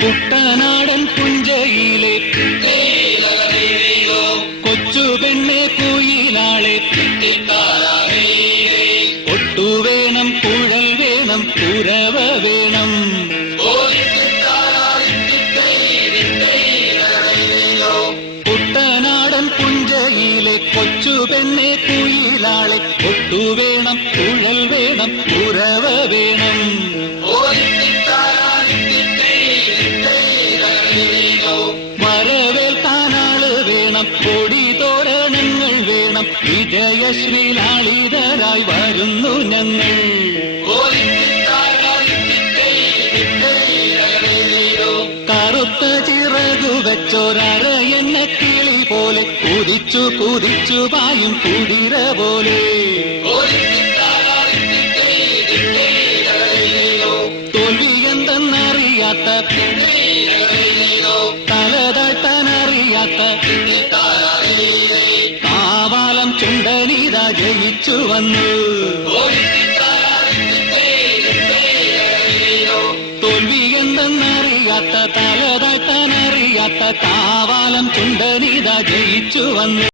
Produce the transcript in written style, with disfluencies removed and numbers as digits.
കുട്ടനാടൻ പുഞ്ചയിലെ കൊച്ചുപെണ്ണെ കുയിലാളെ ഒട്ടുവേണം കുഴൽ വേണം കുരവ വേണം. കുട്ടനാടൻ പുഞ്ചയിലെ കൊച്ചുപെണ്ണെ കുയിലാളെ ഒട്ടുവേണം കുഴൽ വേണം കുരവ വേണം. വരവേൽക്കാനാള് വേണം, കൊടി തോരണങ്ങൾ വേണം, വിജയശ്രീലാളിതരായി വരുന്നു ഞങ്ങൾ. കറുത്ത ചിറകു വെച്ചൊരരയെന്ന കിളി പോലെ കുതിച്ചു കുതിച്ചു പായും കുതിര പോലെ. തോൽവി എന്തെന്നറിയാത്ത തലതട്ടാനറിയാത്ത കാവാലം ചുണ്ടനീത ജയിച്ചു വന്നു. തോൽവി എന്തെന്നറിയാത്ത തലതട്ടാനറിയാത്ത കാവാലം ചുണ്ടനീത ജയിച്ചു വന്നു.